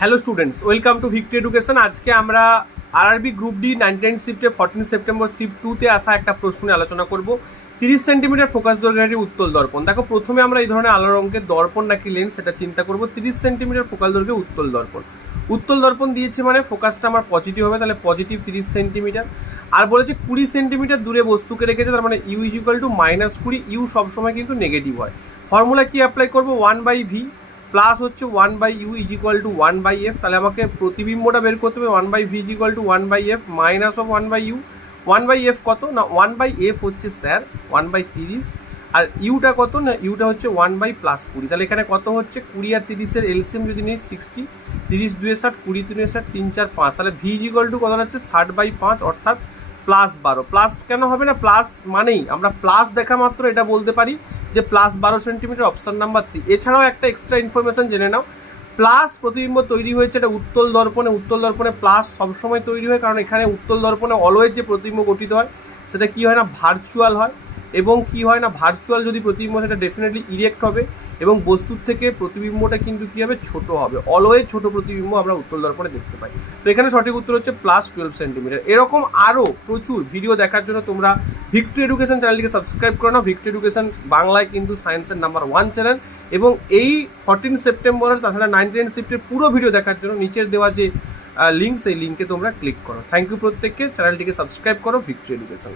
Hello students, welcome to victory education. আজকে আমরা RRB group D 99 শিফটে 14 সেপ্টেম্বর শিফট 2তে আসা একটা প্রশ্ন নিয়ে আলোচনা করব। 30 সেন্টিমিটার ফোকাস দৈর্ঘ্যের উত্তল দর্পণ। দেখো, প্রথমে আমরা এই ধরনের আলো রঙের দর্পণ নাকি লেন্স সেটা চিন্তা করব। 30 সেন্টিমিটার ফোকাস দৈর্ঘ্যে উত্তল দর্পণ। উত্তল দর্পণ দিয়েছে মানে ফোকাসটা আমার পজিটিভ হবে, তাহলে পজিটিভ 30 সেন্টিমিটার। আর বলেছে 20 সেন্টিমিটার দূরে বস্তুকে রেখেছে, তার মানে ইউ ইজিক্যাল টু -20। ইউ সবসময় কিন্তু নেগেটিভ হয়। ফর্মুলা কি অ্যাপ্লাই করবো? 1/v প্লাস হচ্ছে 1/u is equal to 1/f। তাহলে আমাকে প্রতিবিম্বটা বের করতে হবে। 1/v is equal to 1/f minus of 1/u। 1/f কত না 1/f হচ্ছে স্যার 1/30। আর ইউটা কত না ইউটা হচ্ছে 1/+20। তাহলে এখানে কত হচ্ছে 20 আর 30-এর এলসিএম যদি নিই 60। 30 2 60, 20 3 60, 3 4 5। তাহলে ভি ইজ ইকুয়াল টু কত হচ্ছে 60/5, অর্থাৎ +12। প্লাস কেন হবে না? প্লাস মানেই আমরা প্লাস দেখা মাত্র এটা বলতে পারি যে +12 সেন্টিমিটার, অপশন নাম্বার 3। এছাড়াও একটা এক্সট্রা ইনফরমেশন জেনে নাও, প্লাস প্রতিবিম্ব তৈরি হয়েছে এটা উত্তল দর্পণে। উত্তল দর্পণে প্লাস সবসময় তৈরি হয়, কারণ এখানে উত্তল দর্পণে অলওয়েজ যে প্রতিবিম্ব গঠিত হয় সেটা কি হয় না ভার্চুয়াল হয়। এবং কি হয় না ভার্চুয়াল যদি প্রতিবিম্ব সেটা ডেফিনেটলি ইরেক্ট হবে এবং বস্তুর থেকে প্রতিবিম্বটা কিন্তু কী হবে ছোট হবে। অলওয়েজ ছোট প্রতিবিম্ব আমরা উত্তল দর্পণে দেখতে পাই। তো এখানে সঠিক উত্তর হচ্ছে +12 সেন্টিমিটার। এরকম আরও প্রচুর ভিডিও দেখার জন্য তোমরা ভিক্টরি এডুকেশন চ্যানেলটিকে সাবস্ক্রাইব করে নাও। ভিক্টরি এডুকেশন বাংলায় কিন্তু সায়েন্সের নাম্বার 1 চ্যানেল। এবং এই 14 সেপ্টেম্বরের তাছাড়া 99 শিফটের পুরো ভিডিও দেখার জন্য নিচের দেওয়া যে লিঙ্ক, সেই লিঙ্কে তোমরা ক্লিক করো। থ্যাংক ইউ প্রত্যেককে। চ্যানেলটিকে সাবস্ক্রাইব করো ভিক্টরি এডুকেশন।